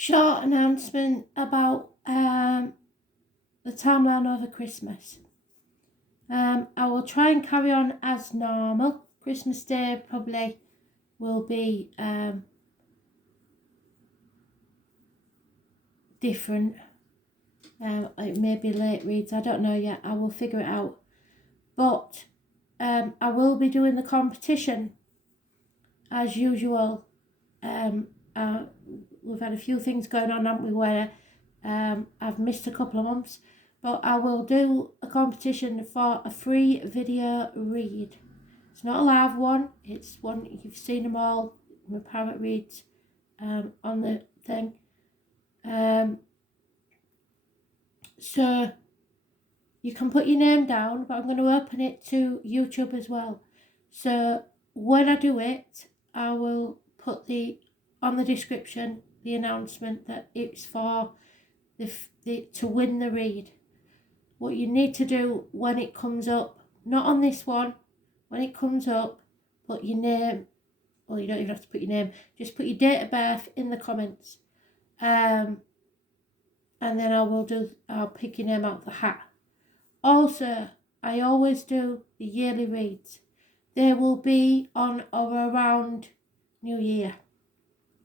short announcement about the timeline over Christmas. I will try and carry on as normal. Christmas Day probably will be different. It may be late reads, I don't know yet. I will figure it out. But I will be doing the competition as usual. We've had a few things going on, haven't we, where I've missed a couple of months, but I will do a competition for a free video read. It's not a live one, it's one, you've seen them all, my parrot reads on the thing. So you can put your name down, but I'm going to open it to YouTube as well. So when I do it, I will put on the description the announcement that it's for to win the read. What you need to do when it comes up, not on this one, when it comes up, put your name, well, you don't even have to put your name, just put your date of birth in the comments. And then I'll pick your name out of the hat. Also, I always do the yearly reads. They will be on or around New Year.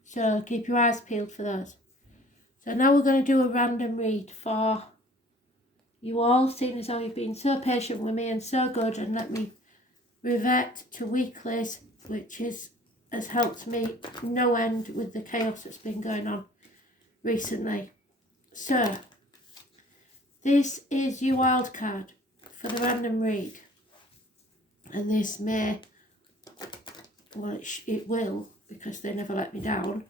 So keep your eyes peeled for those. So now we're going to do a random read for you all, seeing as how you've been so patient with me and so good, and let me revert to weeklies, which has helped me no end with the chaos that's been going on recently. So this is your wild card for the random read, and this may, well, it will, because they never let me down,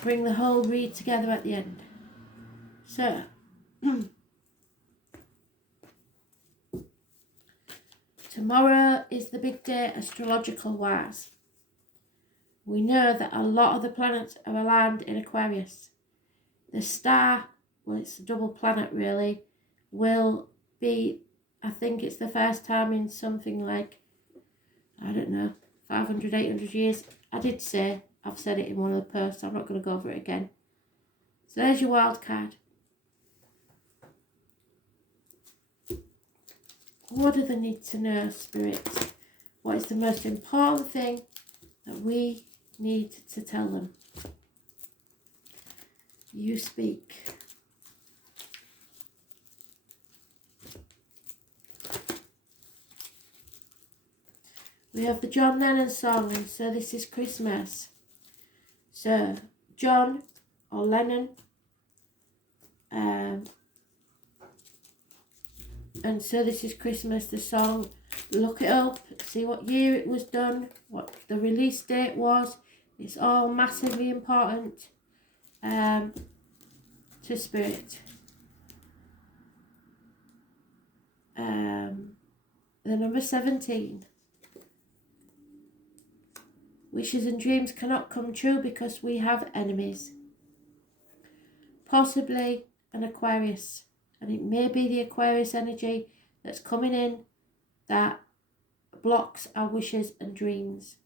bring the whole read together at the end. So tomorrow is the big day astrological wise. We know that a lot of the planets are aligned in Aquarius. The star, well, it's a double planet really, will be, I think it's the first time in something like, I don't know, 500, 800 years. I did say, I've said it in one of the posts, I'm not going to go over it again. So there's your wild card. What do they need to know, Spirit? What is the most important thing that we need to tell them? You speak. We have the John Lennon song, and so this is Christmas. So John or Lennon, and so this is Christmas, the song. Look it up, see what year it was done, what the release date was. It's all massively important to Spirit. The number 17. Wishes and dreams cannot come true because we have enemies. Possibly an Aquarius, and it may be the Aquarius energy that's coming in that blocks our wishes and dreams.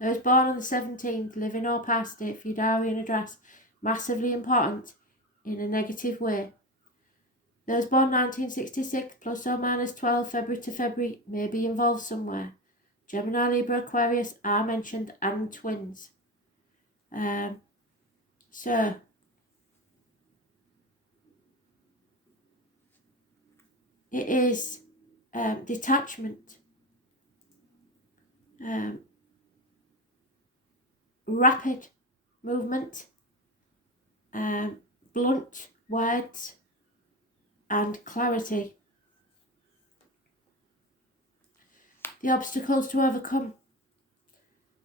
Those born on the 17th, living or past it, for your diary and address, massively important in a negative way. Those born 1966 plus or minus 12 February to February may be involved somewhere. Gemini, Libra, Aquarius are mentioned, and twins. So it is detachment, rapid movement, blunt words, and clarity. The obstacles to overcome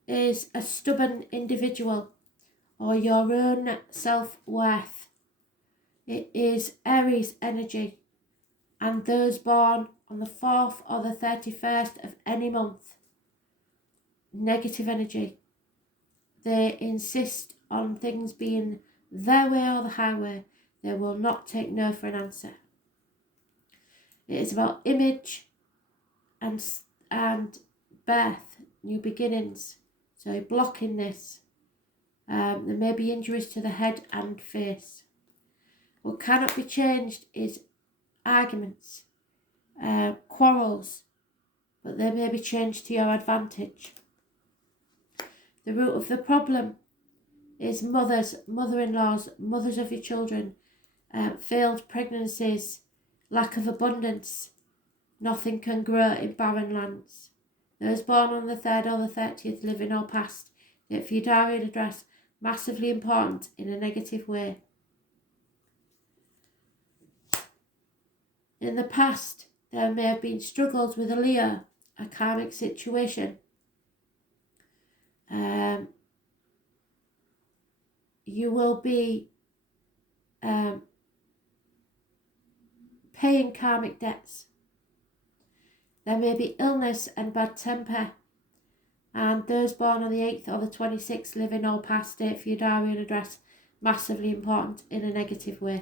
is a stubborn individual or your own self-worth. It is Aries energy, and those born on the 4th or the 31st of any month. Negative energy. They insist on things being their way or the highway. They will not take no for an answer. It is about image and birth, new beginnings. So blocking this. There may be injuries to the head and face. What cannot be changed is arguments, quarrels, but they may be changed to your advantage. The root of the problem is mothers, mother-in-laws, mothers of your children, failed pregnancies, lack of abundance. Nothing can grow in barren lands. Those born on the 3rd or the 30th, living or past, date for your diary and address, massively important in a negative way. In the past, there may have been struggles with a Leo, a karmic situation. You will be paying karmic debts. There may be illness and bad temper, and those born on the 8th or the 26th, living or past, date for your diary and address, massively important in a negative way.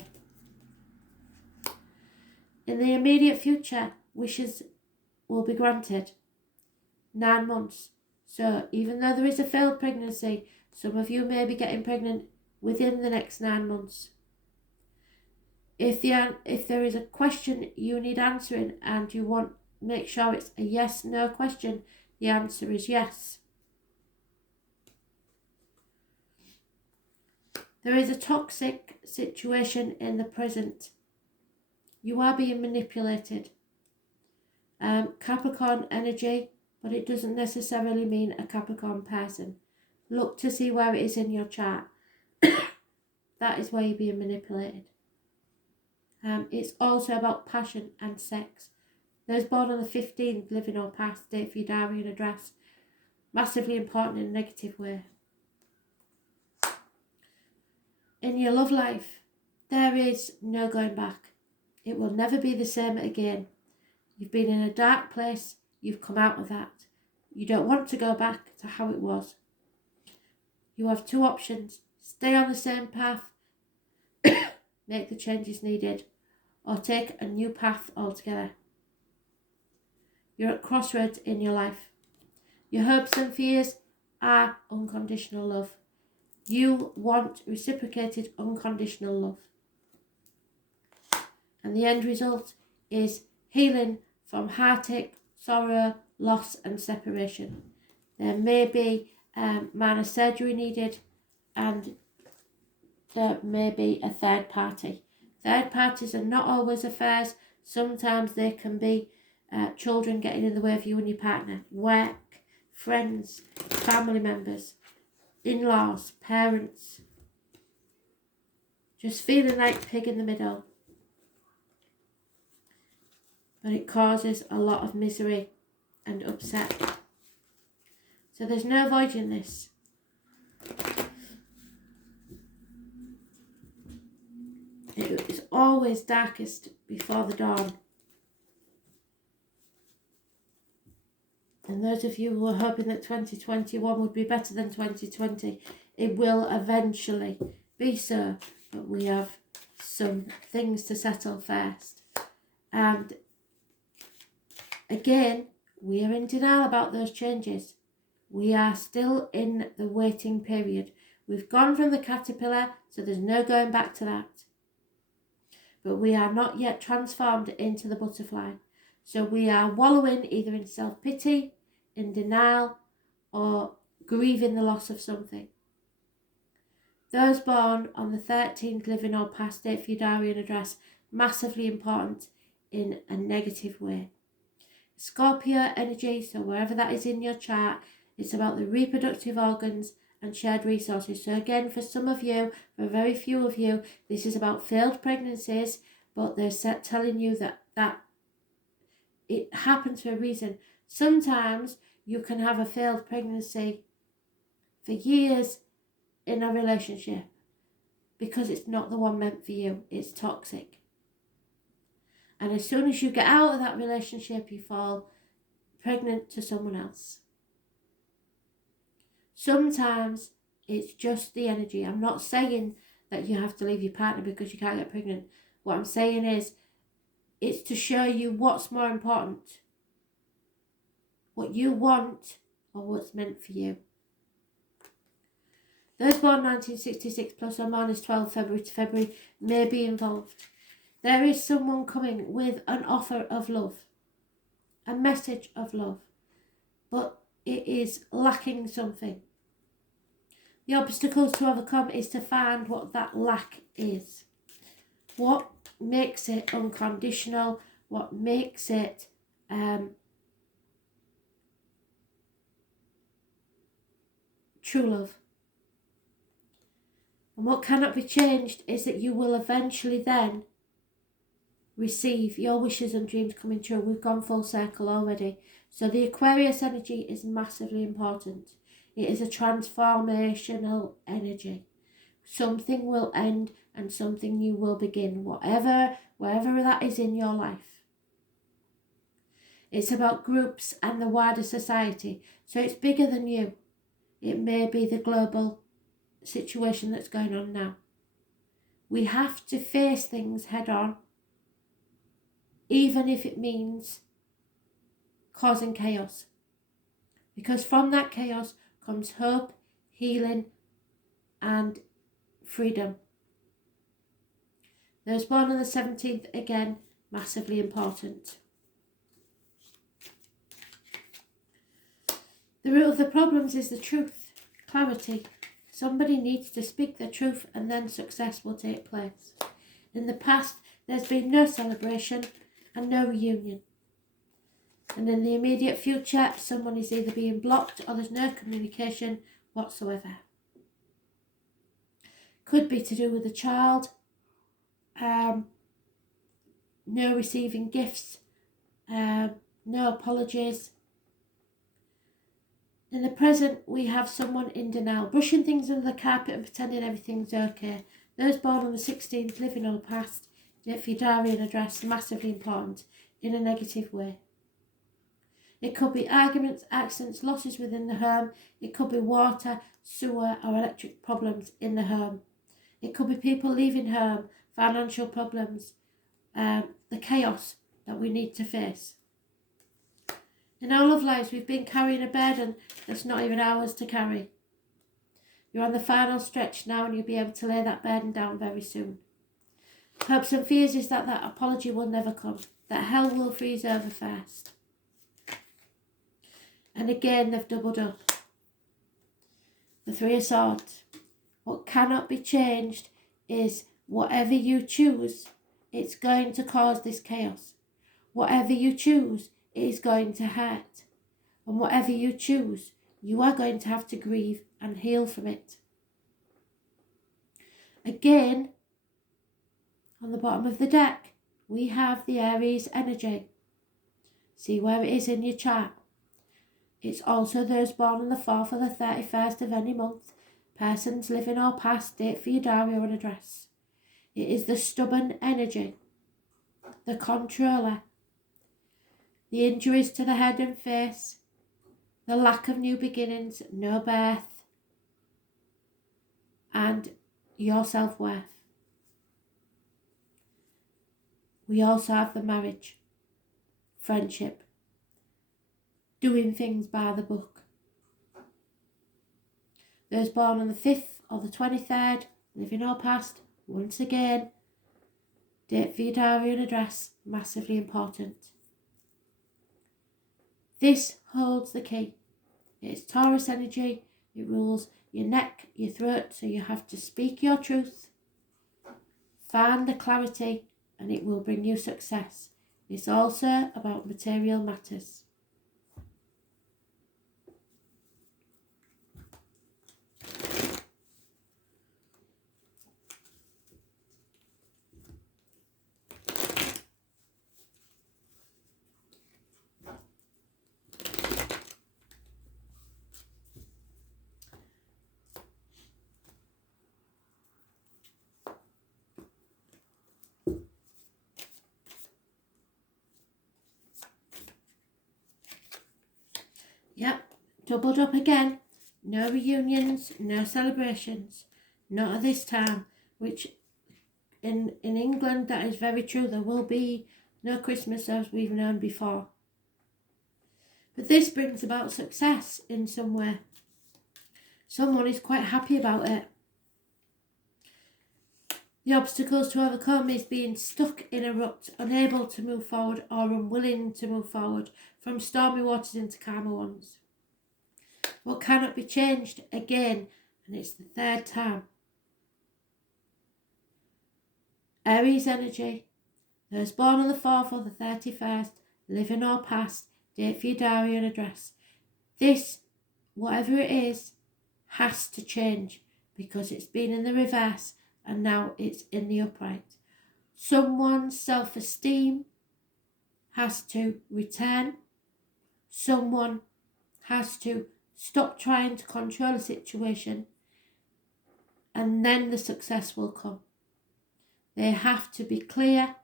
In the immediate future, wishes will be granted. 9 months. So even though there is a failed pregnancy, some of you may be getting pregnant within the next 9 months. If there is a question you need answering and you want to make sure it's a yes/no question, the answer is yes. There is a toxic situation in the present. You are being manipulated. Capricorn energy, but it doesn't necessarily mean a Capricorn person. Look to see where it is in your chart. That is where you're being manipulated. It's also about passion and sex. Those born on the 15th, living or past, date for your diary and address, massively important in a negative way. In your love life, there is no going back. It will never be the same again. You've been in a dark place, you've come out of that. You don't want to go back to how it was. You have 2 options. Stay on the same path, make the changes needed, or take a new path altogether. You're at crossroads in your life. Your hopes and fears are unconditional love. You want reciprocated unconditional love. And the end result is healing from heartache, sorrow, loss and separation. There may be minor surgery needed, and there may be a third party. Third parties are not always affairs. Sometimes they can be children getting in the way of you and your partner, work, friends, family members, in-laws, parents. Just feeling like pig in the middle. But it causes a lot of misery and upset. So there's no avoiding this. It is always darkest before the dawn. And those of you who are hoping that 2021 would be better than 2020, it will eventually be so. But we have some things to settle first. And again, we are in denial about those changes. We are still in the waiting period. We've gone from the caterpillar, so there's no going back to that. But we are not yet transformed into the butterfly. So we are wallowing either in self-pity, in denial, or grieving the loss of something. Those born on the 13th, living or past, date for your diary and address, massively important in a negative way. Scorpio energy, so wherever that is in your chart, it's about the reproductive organs and shared resources. So again, for some of you, for very few of you, this is about failed pregnancies, but they're telling you that it happens for a reason. Sometimes you can have a failed pregnancy for years in a relationship because it's not the one meant for you. It's toxic. And as soon as you get out of that relationship, you fall pregnant to someone else. Sometimes it's just the energy. I'm not saying that you have to leave your partner because you can't get pregnant. What I'm saying is, it's to show you what's more important. What you want or what's meant for you. Those born 1966 plus or minus 12 February to February may be involved. There is someone coming with an offer of love, a message of love, but it is lacking something. The obstacles to overcome is to find what that lack is. What makes it unconditional? What makes it true love? And what cannot be changed is that you will eventually then receive your wishes and dreams coming true. We've gone full circle already. So the Aquarius energy is massively important. It is a transformational energy. Something will end and something new will begin, wherever that is in your life. It's about groups and the wider society. So it's bigger than you. It may be the global situation that's going on now. We have to face things head on, even if it means causing chaos. Because from that chaos comes hope, healing, and freedom. Those born on the 17th, again, massively important. The root of the problems is the truth, clarity. Somebody needs to speak the truth and then success will take place. In the past, there's been no celebration and no reunion. And in the immediate future, someone is either being blocked or there's no communication whatsoever. Could be to do with the child, no receiving gifts, no apologies. In the present, we have someone in denial, brushing things under the carpet and pretending everything's okay. Those born on the 16th, living on the past, date for your diary and address, massively important, in a negative way. It could be arguments, accidents, losses within the home. It could be water, sewer or electric problems in the home. It could be people leaving home, financial problems, the chaos that we need to face. In our love lives, we've been carrying a burden that's not even ours to carry. You're on the final stretch now and you'll be able to lay that burden down very soon. Hopes and fears is that apology will never come, that hell will freeze over first. And again, they've doubled up. The Three of Swords. What cannot be changed is whatever you choose, it's going to cause this chaos. Whatever you choose, it is going to hurt. And whatever you choose, you are going to have to grieve and heal from it. Again, on the bottom of the deck, we have the Aries energy. See where it is in your chart. It's also those born on the 4th or the 31st of any month, persons living or past, date for your diary or an address. It is the stubborn energy, the controller, the injuries to the head and face, the lack of new beginnings, no birth, and your self-worth. We also have the marriage, friendship, doing things by the book. Those born on the 5th or the 23rd, living or past, once again, date for your diary and address, massively important. This holds the key. It's Taurus energy. It rules your neck, your throat, so you have to speak your truth, find the clarity, and it will bring you success. It's also about material matters. Yep, doubled up again. No reunions, no celebrations. Not at this time, which in England that is very true. There will be no Christmas as we've known before. But this brings about success in some way. Someone is quite happy about it. The obstacles to overcome is being stuck in a rut, unable to move forward or unwilling to move forward from stormy waters into calmer ones. What cannot be changed again, and it's the third time. Aries energy. Those born on the 4th or the 31st, living or past, date for your diary and address. This, whatever it is, has to change because it's been in the reverse and now it's in the upright. Someone's self-esteem has to return. Someone has to stop trying to control a situation, and then the success will come. They have to be clear,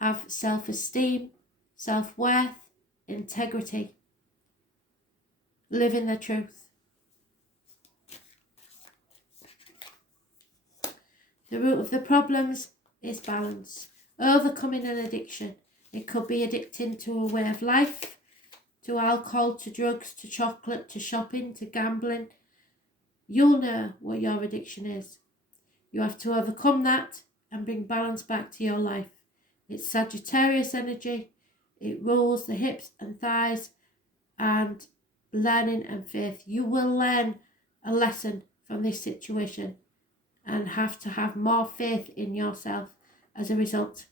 have self-esteem, self-worth, integrity, live in their truth. The root of the problems is balance, overcoming an addiction. It could be addicting to a way of life, to alcohol, to drugs, to chocolate, to shopping, to gambling. You'll know what your addiction is. You have to overcome that and bring balance back to your life. It's Sagittarius energy. It rules the hips and thighs and learning and faith. You will learn a lesson from this situation and have to have more faith in yourself as a result.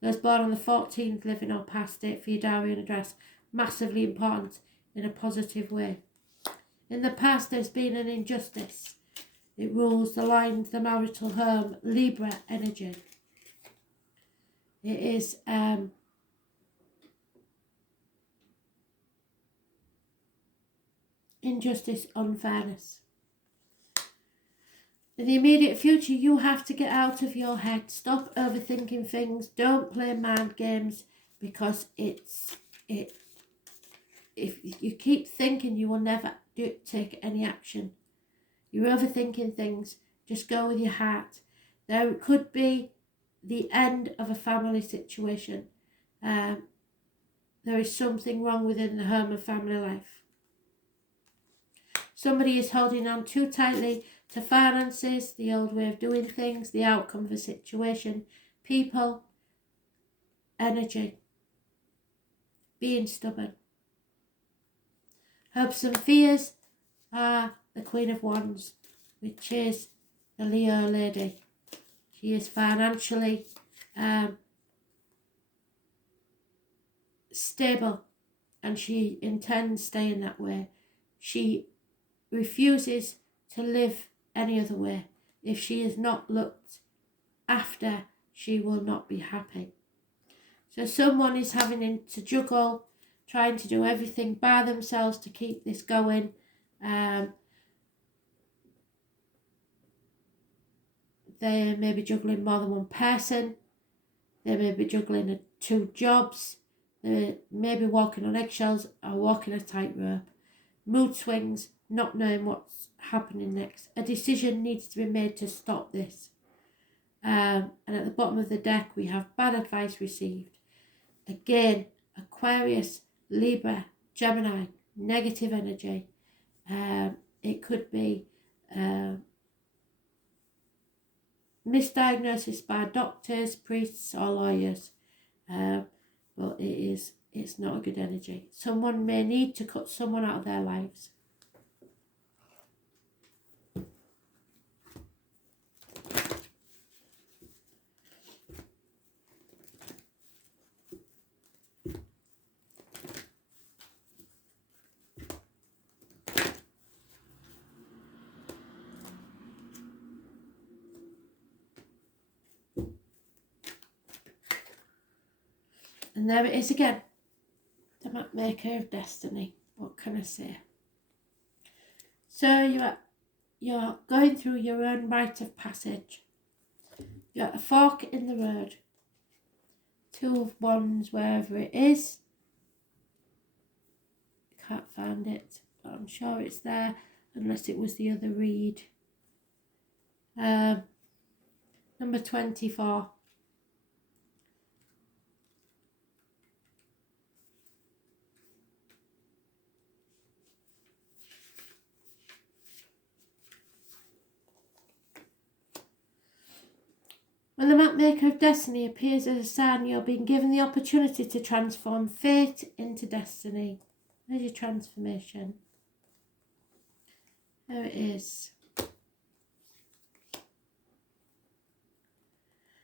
Those born on the 14th, living or past, date for your diary and address, massively important in a positive way. In the past, there's been an injustice. It rules the lines, the marital home, Libra energy. It is injustice, unfairness. In the immediate future, you have to get out of your head. Stop overthinking things. Don't play mind games, because if you keep thinking, you will never take any action. You're overthinking things. Just go with your heart. There could be the end of a family situation. There is something wrong within the home and family life. Somebody is holding on too tightly to finances, the old way of doing things, the outcome of a situation, people, energy, being stubborn. Hopes and fears are the Queen of Wands, which is the Leo lady. She is financially stable, and she intends staying that way. She refuses to live any other way. If she is not looked after, she will not be happy. So someone is having to juggle, trying to do everything by themselves to keep this going. They may be juggling more than one person. They may be juggling 2 jobs. They may be walking on eggshells or walking a tightrope. Mood swings, not knowing what's happening next. A decision needs to be made to stop this. And at the bottom of the deck, we have bad advice received. Again, Aquarius, Libra, Gemini, negative energy. It could be misdiagnosis by doctors, priests or lawyers. But it's not a good energy. Someone may need to cut someone out of their lives. And there it is again. The map maker of destiny. What can I say? So you're going through your own rite of passage. You're at a fork in the road. 2 of Wands, wherever it is. Can't find it, but I'm sure it's there, unless it was the other read. Number 24. When the map maker of destiny appears as a sign, you're being given the opportunity to transform fate into destiny. There's your transformation. There it is.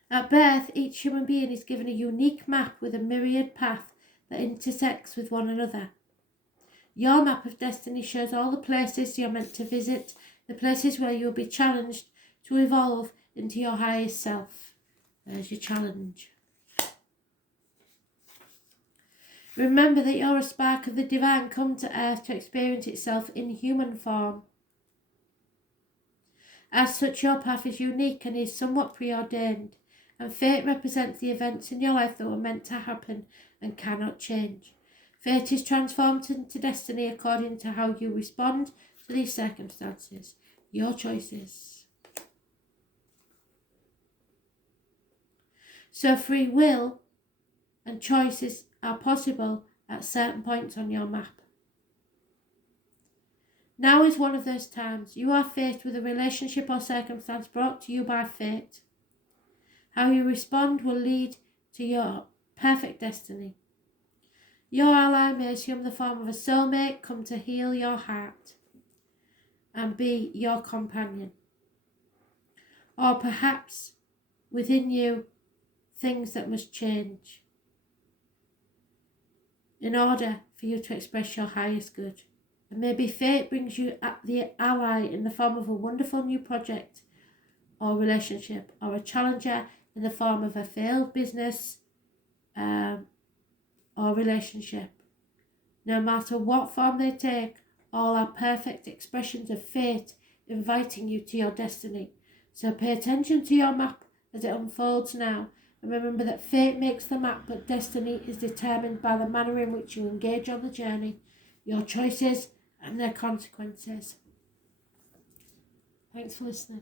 At birth, each human being is given a unique map with a myriad path that intersects with one another. Your map of destiny shows all the places you're meant to visit, the places where you'll be challenged to evolve into your highest self. There's your challenge. Remember that you're a spark of the divine come to earth to experience itself in human form. As such, your path is unique and is somewhat preordained, and fate represents the events in your life that were meant to happen and cannot change. Fate is transformed into destiny according to how you respond to these circumstances. Your choices. So free will and choices are possible at certain points on your map. Now is one of those times. You are faced with a relationship or circumstance brought to you by fate. How you respond will lead to your perfect destiny. Your ally may assume the form of a soulmate, come to heal your heart and be your companion. Or perhaps within you, things that must change in order for you to express your highest good. And maybe fate brings you the ally in the form of a wonderful new project or relationship, or a challenger in the form of a failed business or relationship. No matter what form they take, all are perfect expressions of fate inviting you to your destiny. So pay attention to your map as it unfolds now, and remember that fate makes the map, but destiny is determined by the manner in which you engage on the journey, your choices and their consequences. Thanks for listening.